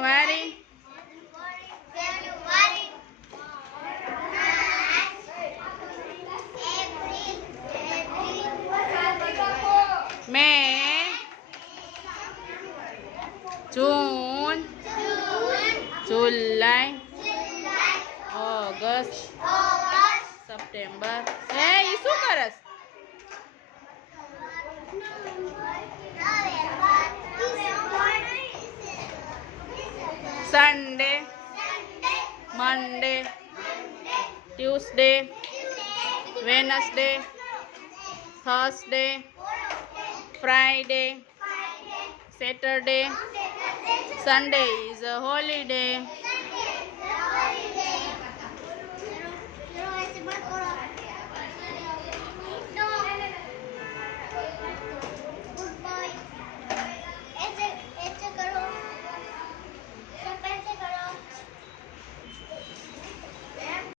January. May, June, July, August, September. Hey, શું કરસ? Sunday, Monday, Tuesday, Wednesday, Thursday, Friday, Saturday, Sunday is a holiday.